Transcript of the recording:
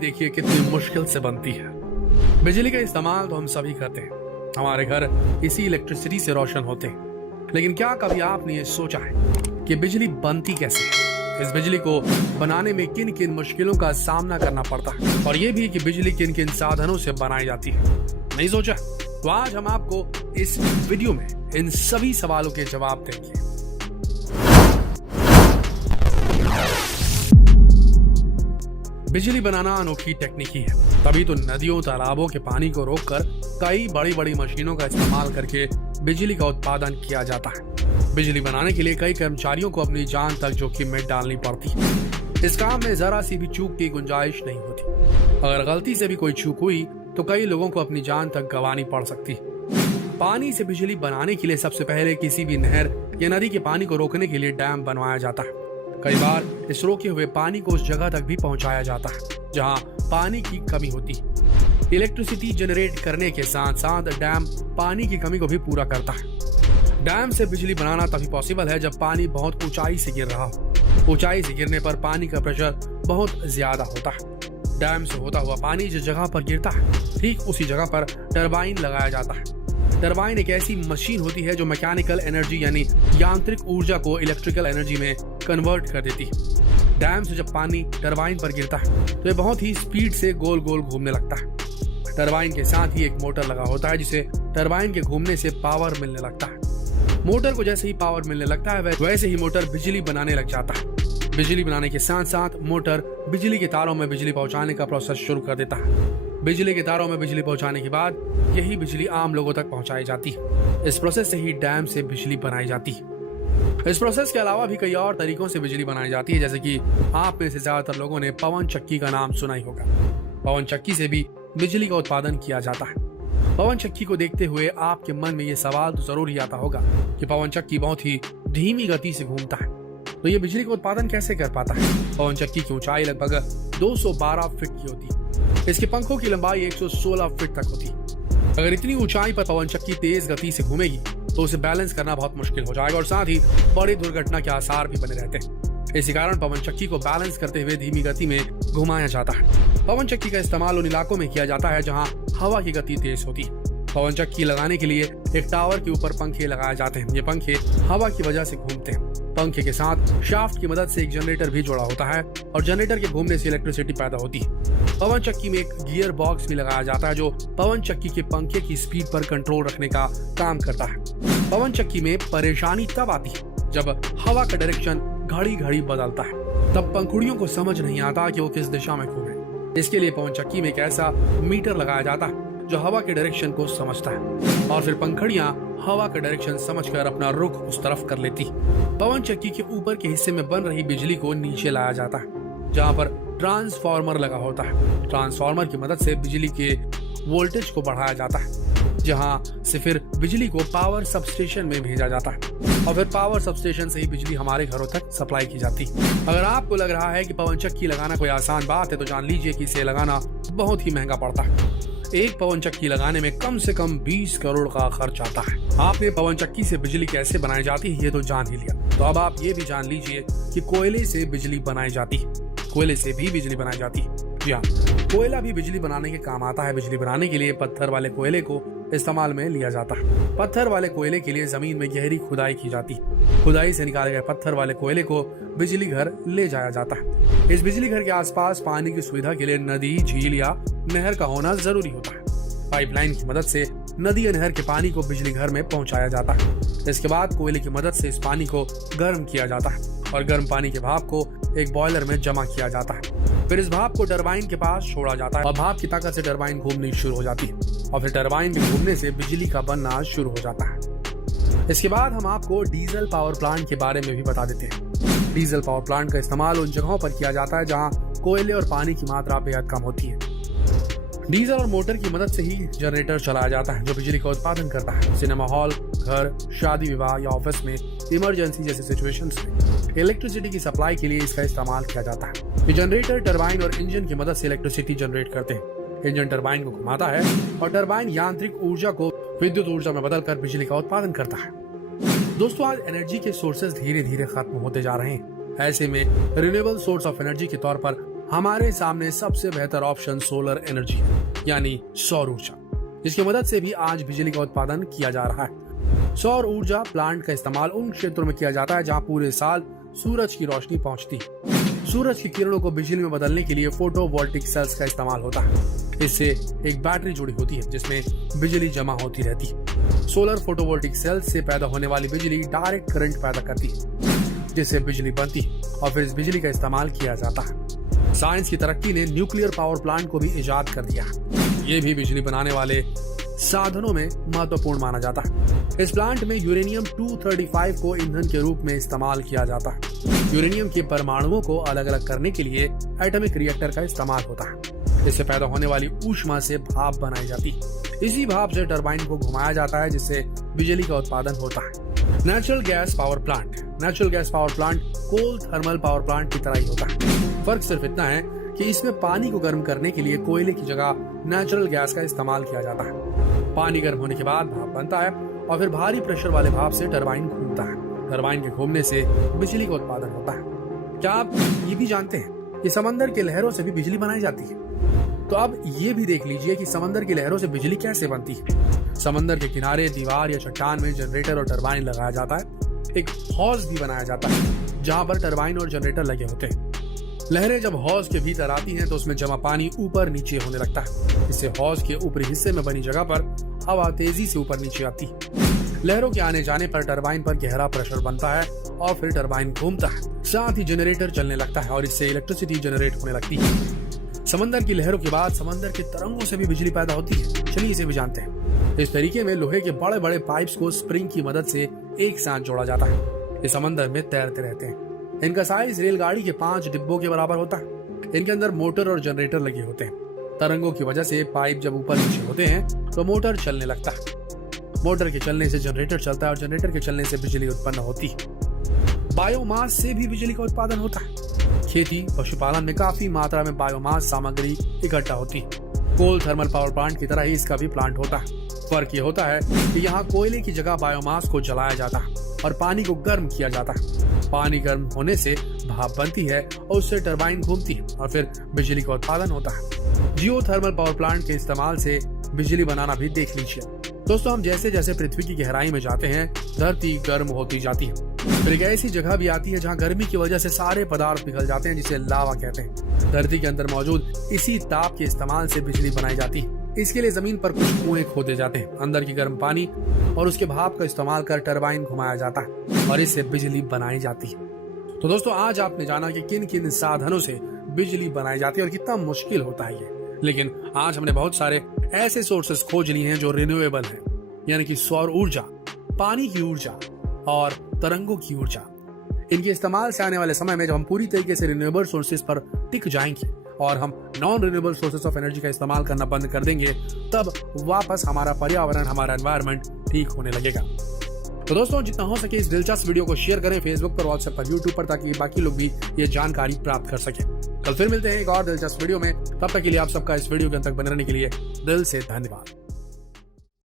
देखिए कितनी मुश्किल से बनती है। बिजली का इस्तेमाल तो हम सभी करते हैं, हमारे घर इसी इलेक्ट्रिसिटी से रोशन होते हैं। लेकिन क्या कभी आपने ये सोचा है कि बिजली बनती कैसे है? इस बिजली को बनाने में किन किन मुश्किलों का सामना करना पड़ता है, और ये भी कि बिजली किन किन साधनों से बनाई जाती है? नहीं सोचा? तो आज हम आपको इस वीडियो में इन सभी सवालों के जवाब देंगे। बिजली बनाना अनोखी टेक्निक ही है, तभी तो नदियों तालाबों के पानी को रोककर कई बड़ी बड़ी मशीनों का इस्तेमाल करके बिजली का उत्पादन किया जाता है। बिजली बनाने के लिए कई कर्मचारियों को अपनी जान तक जोखिम में डालनी पड़ती है। इस काम में जरा सी भी चूक की गुंजाइश नहीं होती। अगर गलती से भी कोई चूक हुई तो कई लोगों को अपनी जान तक गंवानी पड़ सकती है। पानी से बिजली बनाने के लिए सबसे पहले किसी भी नहर या नदी के पानी को रोकने के लिए डैम बनवाया जाता है। कई बार इस रोके हुए पानी को उस जगह तक भी पहुंचाया जाता है जहां पानी की कमी होती है। इलेक्ट्रिसिटी जनरेट करने के साथ साथ डैम पानी की कमी को भी पूरा करता है। डैम से बिजली बनाना तभी पॉसिबल है जब पानी बहुत ऊंचाई से गिर रहा हो। ऊंचाई से गिरने पर पानी का प्रेशर बहुत ज्यादा होता है। डैम से होता हुआ पानी जिस जगह पर गिरता है ठीक उसी जगह पर टरबाइन लगाया जाता है। टरबाइन एक ऐसी मशीन होती है जो मैकेनिकल एनर्जी यानी यांत्रिक ऊर्जा को इलेक्ट्रिकल एनर्जी में कन्वर्ट कर देती है। डैम से जब पानी टरबाइन पर गिरता है तो ये बहुत ही स्पीड से गोल गोल घूमने लगता है। टरबाइन के साथ ही एक मोटर लगा होता है जिसे टरबाइन के घूमने से पावर मिलने लगता है। मोटर को जैसे ही पावर मिलने लगता है वैसे ही मोटर बिजली बनाने लग जाता है। बिजली बनाने के साथ साथ मोटर बिजली के तारों में बिजली पहुंचाने का प्रोसेस शुरू कर देता है। बिजली के तारों में बिजली पहुंचाने के बाद यही बिजली आम लोगों तक पहुंचाई जाती है। इस प्रोसेस से ही डैम से बिजली बनाई जाती है। इस प्रोसेस के अलावा भी कई और तरीकों से बिजली बनाई जाती है, जैसे कि आप में से ज्यादातर लोगों ने पवन चक्की का नाम सुना ही होगा। पवन चक्की से भी बिजली का उत्पादन किया जाता है। पवन चक्की को देखते हुए आपके मन में ये सवाल तो जरूर ही आता होगा कि पवन चक्की बहुत ही धीमी गति से घूमता है, तो ये बिजली का उत्पादन कैसे कर पाता है? पवन चक्की की ऊंचाई लगभग 212 फीट की होती है। इसके पंखों की लंबाई 116 फीट तक होती है। अगर इतनी ऊंचाई पर पवन चक्की तेज गति से घूमेगी तो उसे बैलेंस करना बहुत मुश्किल हो जाएगा और साथ ही बड़ी दुर्घटना के आसार भी बने रहते हैं। इसी कारण पवन चक्की को बैलेंस करते हुए धीमी गति में घुमाया जाता है। पवन चक्की का इस्तेमाल उन इलाकों में किया जाता है जहाँ हवा की गति तेज होती है। पवन चक्की लगाने के लिए एक टावर के ऊपर पंखे लगाए जाते हैं। ये पंखे हवा की वजह से घूमते हैं। पंखे के साथ शाफ्ट की मदद से एक जनरेटर भी जोड़ा होता है और जनरेटर के घूमने से इलेक्ट्रिसिटी पैदा होती है। पवन चक्की में एक गियर बॉक्स भी लगाया जाता है जो पवन चक्की के पंखे की स्पीड पर कंट्रोल रखने का काम करता है। पवन चक्की में परेशानी तब आती है जब हवा का डायरेक्शन घड़ी घड़ी बदलता है। तब पंखुड़ियों को समझ नहीं आता कि वो किस दिशा में घूमे। इसके लिए पवन चक्की में एक ऐसा मीटर लगाया जाता है जो हवा के डायरेक्शन को समझता है और फिर पंखुड़ियां हवा का डायरेक्शन समझकर अपना रुख उस तरफ कर लेती। पवन चक्की के ऊपर के हिस्से में बन रही बिजली को नीचे लाया जाता है जहां पर ट्रांसफार्मर लगा होता है। ट्रांसफार्मर की मदद से बिजली के वोल्टेज को बढ़ाया जाता है जहां से फिर बिजली को पावर सबस्टेशन में भेजा जाता है और फिर पावर सबस्टेशन से ही बिजली हमारे घरों तक सप्लाई की जाती है। अगर आपको लग रहा है कि पवन चक्की लगाना कोई आसान बात है तो जान लीजिए कि इसे लगाना बहुत ही महंगा पड़ता है। एक पवन चक्की लगाने में कम से कम 20 करोड़ का खर्च आता है। आपने पवन चक्की से बिजली कैसे बनाई जाती है ये तो जान ही लिया, तो अब आप ये भी जान लीजिए कि कोयले से बिजली बनाई जाती है। कोयले से भी बिजली बनाई जाती है। जी हाँ, कोयला भी बिजली बनाने के काम आता है। बिजली बनाने के लिए पत्थर वाले कोयले को इस्तेमाल में लिया जाता है। पत्थर वाले कोयले के लिए जमीन में गहरी खुदाई की जाती है। खुदाई से निकाले गए पत्थर वाले कोयले को बिजली घर ले जाया जाता है। इस बिजली घर के आसपास पानी की सुविधा के लिए नदी, झील या नहर का होना जरूरी होता है। पाइपलाइन की मदद से नदी या नहर के पानी को बिजली घर में पहुंचाया जाता है। इसके बाद कोयले की मदद से इस पानी को गर्म किया जाता है और गर्म पानी के भाप को एक बॉयलर में जमा किया जाता है। फिर इस भाप को टरबाइन के पास छोड़ा जाता है और भाप की ताकत से टरबाइन घूमनी शुरू हो जाती है और फिर टरबाइन के घूमने से बिजली का बनना शुरू हो जाता है। इसके बाद हम आपको डीजल पावर प्लांट के बारे में भी बता देते हैं। डीजल पावर प्लांट का इस्तेमाल उन जगहों पर किया जाता है जहाँ कोयले और पानी की मात्रा बेहद कम होती है। डीजल और मोटर की मदद से ही जनरेटर चलाया जाता है जो बिजली का उत्पादन करता है। सिनेमा हॉल, घर, शादी विवाह या ऑफिस में इमरजेंसी जैसे सिचुएशंस में इलेक्ट्रिसिटी की सप्लाई के लिए इसका इस्तेमाल किया जाता है। ये जनरेटर टरबाइन और इंजन की मदद से इलेक्ट्रिसिटी जनरेट करते हैं। इंजन टरबाइन को घुमाता है और टरबाइन यांत्रिक ऊर्जा को विद्युत ऊर्जा में बदलकर बिजली का उत्पादन करता है। दोस्तों, आज एनर्जी के सोर्सेज धीरे धीरे खत्म होते जा रहे हैं। ऐसे में रिन्यूएबल सोर्स ऑफ एनर्जी के तौर पर हमारे सामने सबसे बेहतर ऑप्शन सोलर एनर्जी है, यानी सौर ऊर्जा, जिसकी मदद से भी आज बिजली का उत्पादन किया जा रहा है। सौर ऊर्जा प्लांट का इस्तेमाल उन क्षेत्रों में किया जाता है जहां पूरे साल सूरज की रोशनी पहुंचती है। सूरज की किरणों को बिजली में बदलने के लिए फोटोवोल्टिक सेल्स का इस्तेमाल होता है। इससे एक बैटरी जुड़ी होती है जिसमें बिजली जमा होती रहती है। सोलर फोटोवोल्टिक सेल्स से पैदा होने वाली बिजली डायरेक्ट करंट पैदा करती है, जिससे बिजली बनती है और फिर इस बिजली का इस्तेमाल किया जाता है। साइंस की तरक्की ने न्यूक्लियर पावर प्लांट को भी इजाद कर दिया है। ये भी बिजली बनाने वाले साधनों में महत्वपूर्ण माना जाता है। इस प्लांट में यूरेनियम 235 को ईंधन के रूप में इस्तेमाल किया जाता है। यूरेनियम के परमाणुओं को अलग अलग करने के लिए एटॉमिक रिएक्टर का इस्तेमाल होता है। इससे पैदा होने वाली ऊष्मा से भाप बनाई जाती है। इसी भाप से टरबाइन को घुमाया जाता है, जिससे बिजली का उत्पादन होता है। नेचुरल गैस पावर प्लांट कोल थर्मल पावर प्लांट की तरह ही होता है। फर्क सिर्फ इतना है कि इसमें पानी को गर्म करने के लिए कोयले की जगह नेचुरल गैस का इस्तेमाल किया जाता है। पानी गर्म होने के बाद भाप बनता है और फिर भारी प्रेशर वाले भाप से टरबाइन घूमता है। टरबाइन के घूमने से बिजली का उत्पादन होता है। क्या आप ये भी जानते हैं कि समंदर के लहरों से भी बिजली बनाई जाती है? तो अब ये भी देख लीजिए कि समंदर की लहरों से बिजली कैसे बनती है। समंदर के किनारे, दीवार या चट्टान में जनरेटर और टरबाइन लगाया जाता है। एक हौज भी बनाया जाता है जहां पर टरबाइन और जनरेटर लगे होते हैं। लहरें जब हौज के भीतर आती हैं तो उसमें जमा पानी ऊपर नीचे होने लगता है। इससे हौज के ऊपरी हिस्से में बनी जगह पर हवा तेजी से ऊपर नीचे आती है। लहरों के आने जाने पर टरबाइन पर गहरा प्रेशर बनता है और फिर टरबाइन घूमता है। साथ ही जनरेटर चलने लगता है और इससे इलेक्ट्रिसिटी जनरेट होने लगती है। समंदर की लहरों के बाद समंदर के तरंगों से भी बिजली पैदा होती है। चलिए इसे भी जानते हैं। इस तरीके में लोहे के बड़े बड़े पाइप्स को स्प्रिंग की मदद से एक साथ जोड़ा जाता है। ये समंदर में तैरते रहते हैं। इनका साइज रेलगाड़ी के 5 डिब्बों के बराबर होता है। इनके अंदर मोटर और जनरेटर लगे होते हैं। तरंगों की वजह से पाइप जब ऊपर नीचे होते हैं तो मोटर चलने लगता है। मोटर के चलने से जनरेटर चलता है और जनरेटर के चलने से बिजली उत्पन्न होती है। बायोमास से भी बिजली का उत्पादन होता है। खेती पशुपालन में काफी मात्रा में बायोमास सामग्री इकट्ठा होती है। कोल थर्मल पावर प्लांट की तरह ही इसका भी प्लांट होता है। फर्क ये होता है कि यहाँ कोयले की जगह बायोमास को जलाया जाता है और पानी को गर्म किया जाता है। पानी गर्म होने से भाप बनती है और उससे टरबाइन घूमती है और फिर बिजली का उत्पादन होता है। जियो थर्मल पावर प्लांट के इस्तेमाल से बिजली बनाना भी देख लीजिए। दोस्तों, हम जैसे जैसे पृथ्वी की गहराई में जाते हैं धरती गर्म होती जाती है। फिर एक ऐसी जगह भी आती है जहाँ गर्मी की वजह से सारे पदार्थ पिघल जाते हैं, जिसे लावा कहते हैं। धरती के अंदर मौजूद इसी ताप के इस्तेमाल से बिजली बनाई जाती है। इसके लिए जमीन पर कुछ कुएं खोदे जाते हैं। अंदर की गर्म पानी और उसके भाप का इस्तेमाल कर टरबाइन घुमाया जाता है और इससे बिजली बनाई जाती है। तो दोस्तों, आज आपने जाना कि किन किन साधनों से बिजली बनाई जाती है और कितना मुश्किल होता है ये। लेकिन आज हमने बहुत सारे ऐसे सोर्सेस खोज लिए हैं जो रिन्यूएबल हैं, यानी कि सौर ऊर्जा, पानी की ऊर्जा और तरंगों की ऊर्जा। इनके इस्तेमाल से आने वाले समय में जब हम पूरी तरीके से रिन्यूएबल सोर्सेस पर टिक जाएंगे और हम non renewable sources of energy का इस्तेमाल करना बंद कर देंगे, तब वापस हमारा पर्यावरण, हमारा एनवायरनमेंट ठीक होने लगेगा। तो दोस्तों, जितना हो सके इस दिलचस्प वीडियो को शेयर करें फेसबुक पर, व्हाट्सएप पर, यूट्यूब पर, ताकि बाकी लोग भी ये जानकारी प्राप्त कर सकें। कल फिर मिलते हैं एक और दिलचस्प वीडियो में। तब तक के लिए आप सबका इस वीडियो के अंत तक बने रहने के लिए दिल से धन्यवाद।